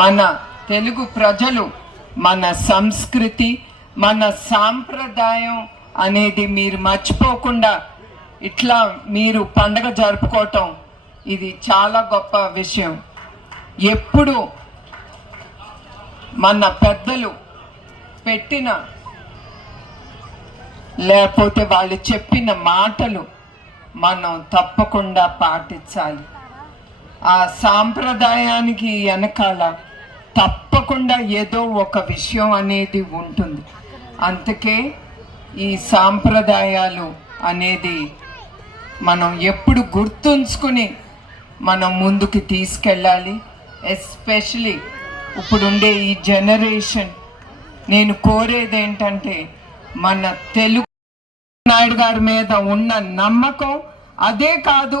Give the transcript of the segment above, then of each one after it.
మన తెలుగు ప్రజలు మన సంస్కృతి మన సాంప్రదాయం అనేది మీరు మర్చిపోకుండా ఇట్లా మీరు పండగ జరుపుకోవటం ఇది చాలా గొప్ప విషయం. ఎప్పుడు మన పెద్దలు పెట్టిన లేకపోతే వాళ్ళు చెప్పిన మాటలు మనం తప్పకుండా పాటించాలి. ఆ సాంప్రదాయానికి వెనకాల తప్పకుండా ఏదో ఒక విషయం అనేది ఉంటుంది. అందుకే ఈ సాంప్రదాయాలు అనేది మనం ఎప్పుడు గుర్తుంచుకుని మనం ముందుకు తీసుకెళ్ళాలి. ఎస్పెషలీ ఇప్పుడుండే ఈ జనరేషన్ నేను కోరేది ఏంటంటే మన తెలుగు నాయుడు గారి మీద ఉన్న నమ్మకం అదే కాదు,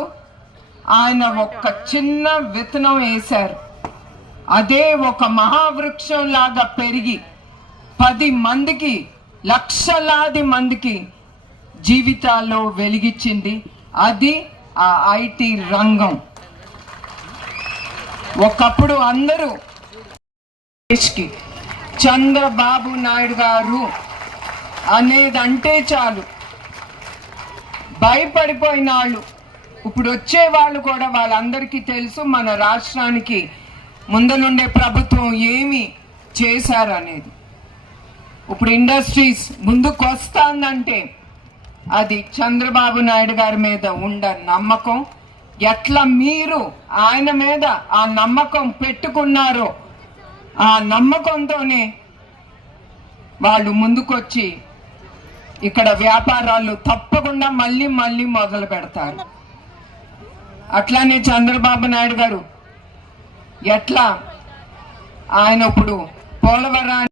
ఆయన ఒక చిన్న విత్తనం వేశారు, అదే ఒక మహావృక్షం లాగా పెరిగి 10 మందికి లక్షలాది మందికి జీవితాల్లో వెలిగించింది. అది ఆ ఐటీ రంగం. ఒకప్పుడు అందరూ చంద్రబాబు నాయుడు గారు అనేది అంటే చాలు భయపడిపోయిన వాళ్ళు, ఇప్పుడు వచ్చే వాళ్ళు కూడా వాళ్ళందరికీ తెలుసు మన రాష్ట్రానికి ముందనుండే ప్రభుత్వం ఏమి చేశారనేది. ఇప్పుడు ఇండస్ట్రీస్ ముందుకు వస్తుందంటే అది చంద్రబాబు నాయుడు గారి మీద ఉన్న నమ్మకం. ఎట్లా మీరు ఆయన మీద ఆ నమ్మకం పెట్టుకున్నారో ఆ నమ్మకంతోనే వాళ్ళు ముందుకొచ్చి ఇక్కడ వ్యాపారాలు తప్పకుండా మళ్ళీ మొదలు పెడతారు. అట్లానే చంద్రబాబు నాయుడు గారు ఎట్లా ఆయన ఇప్పుడు పోలవరాన్ని